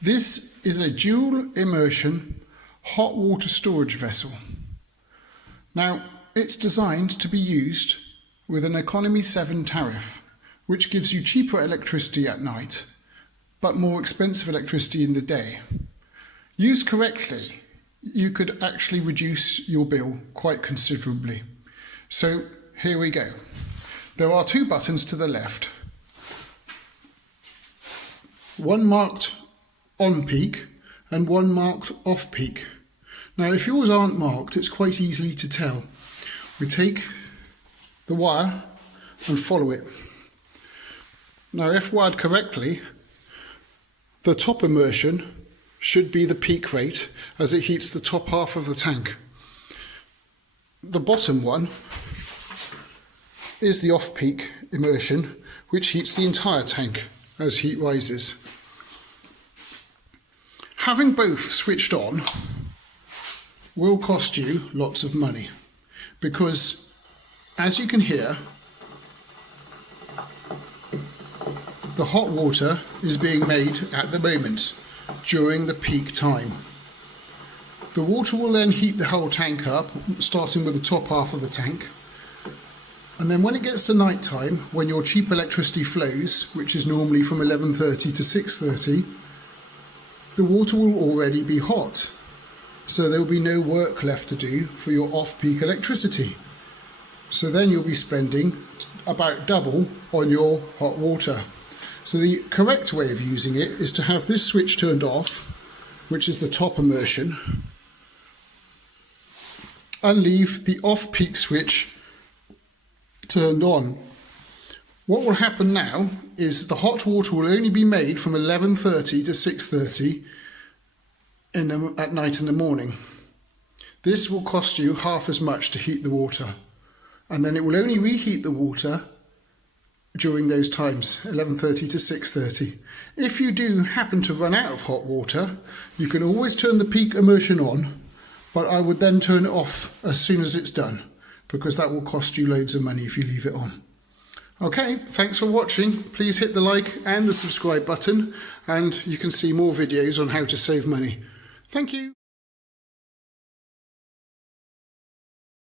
This is a dual immersion hot water storage vessel. Now, it's designed to be used with an economy 7 tariff, which gives you cheaper electricity at night, but more expensive electricity in the day. Used correctly, you could actually reduce your bill quite considerably. So here we go. There are 2 buttons to the left. One marked on peak and one marked off peak. Now if yours aren't marked, it's quite easy to tell. We take the wire and follow it. Now if wired correctly, the top immersion should be the peak rate as it heats the top half of the tank. The bottom one is the off-peak immersion, which heats the entire tank as heat rises. Having both switched on will cost you lots of money because, as you can hear, the hot water is being made at the moment during the peak time. The water will then heat the whole tank up, starting with the top half of the tank. And then when it gets to night time, when your cheap electricity flows, which is normally from 11:30 to 6:30, the water will already be hot. So there will be no work left to do for your off-peak electricity. So then you'll be spending about double on your hot water. So the correct way of using it is to have this switch turned off, which is the top immersion, and leave the off-peak switch turned on. What will happen now is the hot water will only be made from 11:30 to 6:30 at night and the morning. This will cost you half as much to heat the water, and then it will only reheat the water during those times, 11:30 to 6:30. If you do happen to run out of hot water, you can always turn the peak immersion on, but I would then turn it off as soon as it's done, because that will cost you loads of money if you leave it on. Okay, thanks for watching. Please hit the like and the subscribe button, and you can see more videos on how to save money. Thank you.